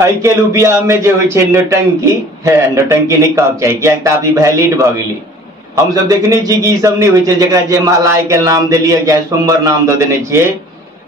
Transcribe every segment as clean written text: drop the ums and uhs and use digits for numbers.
आई के बियाह में जो होय छै नौटंकी है, नौटंकी नहीं कहब चाहिए किया तऽ आब ई वैलिड भ गेलै। हम सब देखने छी कि ई सब नहीं होय छै जेकरा जे माला आई के नाम देलिए क्या स्वयंवर नाम दे देने छियै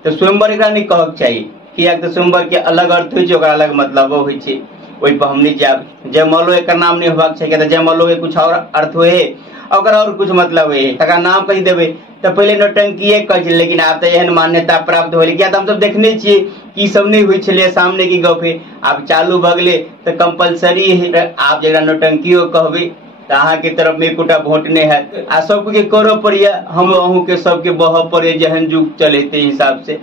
तऽ स्वयंवर एकरा नहीं कहब चाहिए किया तऽ स्वयंवर के अलग अर्थ होय छै, ओकरा अलग मतलब होय छै, ओहि पर हम नहीं जाब। जयमालो एकर नाम नहीं होबाक चाहिए किया तऽ जयमालो के कुछ और अर्थ होय है ओकर और कुछ मतलब है, तकरा नाम कहि देबै तऽ पहले नौटंकीये कहै छै, लेकिन आब तऽ एहन मान्यता प्राप्त होलै किया तऽ हम सब देखने छियै कि सब नहीं होय छलै, सामने की गप है, आब चालू भ गेलै तऽ कंपलसरी है। आप जकरा नौटंकियो कहबै तऽ अहाँ के तरफ में एकोटा वोट नहीं है आ सबके करऽ पड़िया, हम अहूँ के सबके बहऽ पड़े जेहन जुग चले ते हिसाब से।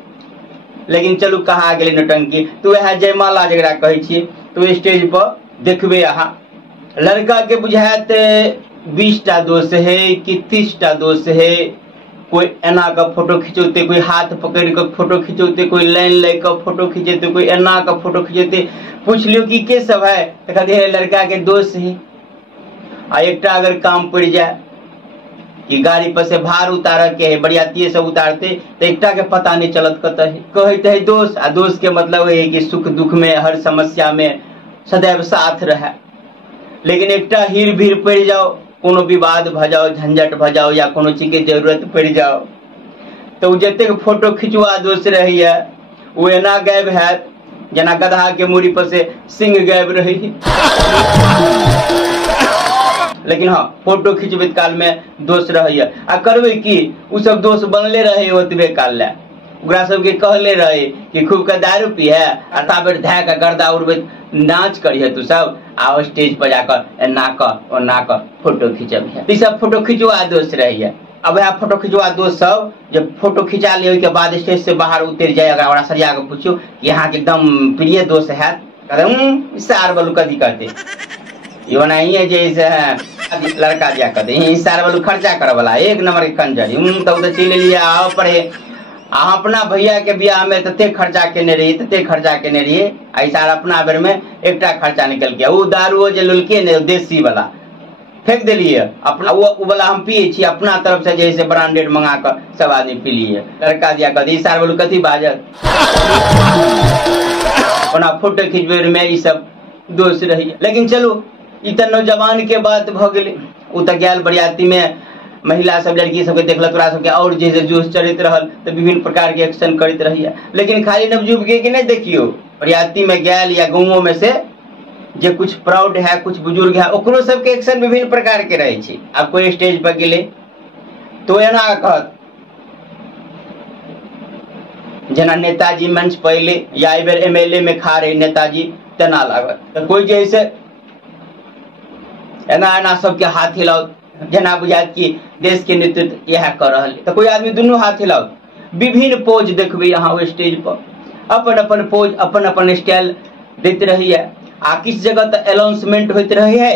लेकिन चलू कहा गेलै नौटंकी तो वह जयमाला जकरा कहै छियै तो स्टेज पर देखबै अहाँ लड़का के बुझायत 20टा दोष है कि 30टा दोष है, कोई एना का फोटो खिंचौते, कोई हाथ पकड़ के फोटो खिंचौते, कोई लाइन लेकर फोटो खिंचौते, कोई एना का फोटो खिंचौते। पूछ लियो कि के सब है तो कहते हैं लड़का के दोस्त है। आ एकटा अगर काम पड़ जाए कि गाड़ी पर से भार उतार के है, बरियाती सब उतारते तो एकटा के पता नहीं चलत कत है, कहते है दोस्त। आ दोस्त के मतलब है कि सुख दुख में हर समस्या में सदैव साथ रहे। लेकिन एकटा हीर भीड़ पड़ जाओ, कोनो विवाद भ जाओ, झंझट भ जाओ या कोनो चीज के जरूरत पड़ जाओ तो जतेक फोटो खिंचवा दोस्त रहिए वो एना गायब है जना गधा के मूड़ी पर से सिंह गायब रही। लेकिन हाँ फोटो खिंचबैत काल में दोष रहिए आ करबै की उ सब दोष बनले रहे ओतबे काल ले, ओकरा सबके कहले रहे कि खूब के दारू पिए आ ताबेर धै के गर्दा उड़बैत नाच करिए तू सब आ स्टेज पर जाकर एना कर ओना कर फोटो खिंचब। ई सब फोटो खिंचवा दोस्त रहिए। अब वह फोटो खिंचवा दोस्त सब जब फोटो खिंचा ले के बाद स्टेज से बाहर उतर जाए, अगर ओकरा सरिया के पूछो कि यहाँ के एकदम प्रिय दोस्त है, कहते सार बलू कथी कहते यो नहीं है जैसे है लड़का दिया कहते सार बलू खर्चा करे वाला एक नंबर के कंजर तो चल लिया आओ पड़े। अपना भैया के बियाह में तते खर्चा केने रहिए ऐसा अपना बेर में एकटा खर्चा निकल गया, वो दारू जे लुलके ने देसी वाला फेंक दिलिए, अपना वो वाला हम पिए छी अपना तरफ से जैसे ब्रांडेड मंगा कर सब आदमी पी लिए। लड़का दिया कहते सार बोलू कथी बाजत ओना फोटो खिंचबे में ई सब दोष रही। लेकिन चलू ई त नौजवान के बात भ गेलै, उ त गेल बरियाती में महिला सब लड़की सबके देखलक, तोरा सबके और जैसे जोश चलैत रहल तो विभिन्न प्रकार के एक्शन करते रहिए। लेकिन खाली नवजुवक के नहीं देखियो, बरियाती में गैल या गाँवों में से जे कुछ प्राउड है कुछ बुजुर्ग है ओकरो सबके एक्शन विभिन्न प्रकार के रहे छै। अब कोई स्टेज पर गेले तो एना कहत जना नेताजी मंच पहले या एहि बेर एमएलए में खा रहे नेताजी तेना लागत, तो कोई जैसे एना एना सबके हाथ हिलाओ जना बुझात कि देश के नेतृत्व यह कर रहा है, तो कोई आदमी दोनों हाथ हिलाओ। विभिन्न पोज देखबे यहाँ स्टेज पर अपन अपन पोज अपन अपन स्टाइल देते रही है। आ किस जगह तो अनाउंसमेंट होते रहे है,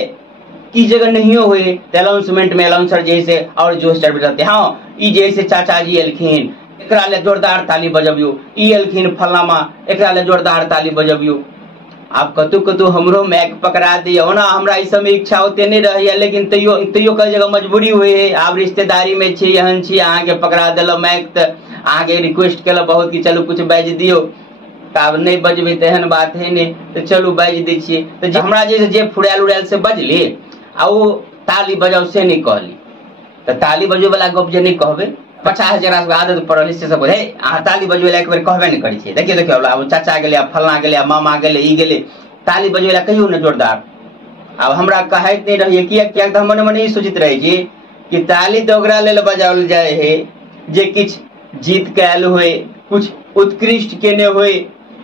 किस जगह नहीं हुए तो अनाउंसमेंट में अनाउंसर जैसे और जोश चढ़ जाते, हाँ ई जैसे चाचा जी एलखिन एकरा ले जोरदार ताली बजबियो, ई एलखिन फलामा एकरा ले जोरदार ताली बजबियो। आप कतु कतु हमरो मैक पकड़ा दिया हो ना, हमरा इस समय इच्छा होते नहीं रही है, लेकिन तैयो कई जगह मजबूरी हुई है, आप रिश्तेदारी में छी एहन छी अहाँ के पकड़ा दिल मैक तो अहाँ के रिक्वेस्ट कल बहुत कि चलू कुछ बाजि दियो, तब नहीं बजबे तो एहन बात है नहीं तो चलू बाजि दै छियै। तो हमरा जे फुड़ैल उड़ैल से बजली आ वो ताली बजाओ से नहीं कहली, तो ताली बजबे वाला गप जे नहीं कहबे 50,000 के आदत पड़ल से सब है अहाँ ताली बजबे ला एक बेर कहबे नहीं करै छियै। देखिए अब चाचा गेले फलना गेले मामा गेले ई गेले ताली बजबे ला कहियो न जोरदार। अब हमरा कहैत नहीं रहिए किया तो मने मने ई सोचित रहे छी कि ताली तो ओकरा लेल बजाओल जाए है जे किछ जीत के आयल हुए, कुछ उत्कृष्ट केने हुए,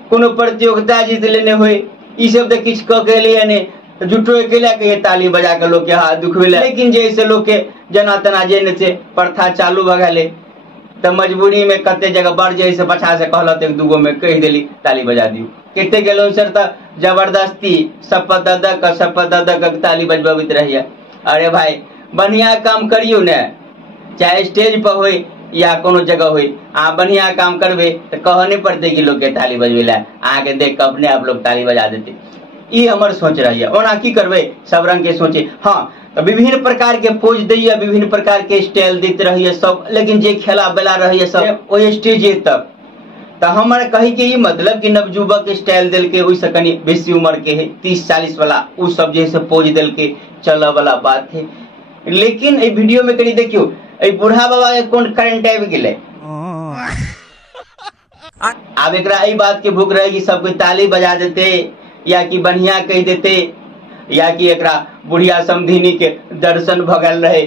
कोनो प्रतियोगिता जीत लेने हुए, ई सब तो किछ क के लिए ने तो झूठो अकेला के ताली बजा के लोग के हाथ दुखवेला। लेकिन जैसे लोग के जना तना जेने से प्रथा चालू भ गेले तो मजबूरी में कते जगह बढ़ जैसे 50 से कहलत एक दूगो में कह दिली ताली बजा दियो, कते गेलो सर तो जबरदस्ती शपथ ददक ताली बजबैत रहिए। अरे भाई बढ़िया काम करियो ने, चाहे स्टेज पर हो या कोनो जगह हो, आप बढ़िया काम करबे तो कह नहीं पड़ते कि लोग के ताली बजबे ला, अहाँ के देख अपने आप लोग ताली बजा देते। ये हमर सोच रही है, ओना की करबे सब रंग के सोचे। हाँ तो विभिन्न प्रकार के पोज दैया, विभिन्न प्रकार के स्टाइल देते रहिए सब, लेकिन जे खेला बेला रहिए सब ओ स्टेज तक तो हमारे कही के ये मतलब कि नवजुवक स्टाइल दिल के वैसे कनी बेसी उम्र के है 30-40 वाला उ सब जैसे पोज दिल के चल वाला बात है। लेकिन ये वीडियो में कनी देखियो ये बूढ़ा बाबा के कौन करंट आबि गेले। अब एक बात के भूख रहे कि सब कोई ताली बजा देते या कि बढ़िया कह देते या कि एक बुढ़िया समधिनी के दर्शन भगल रहे।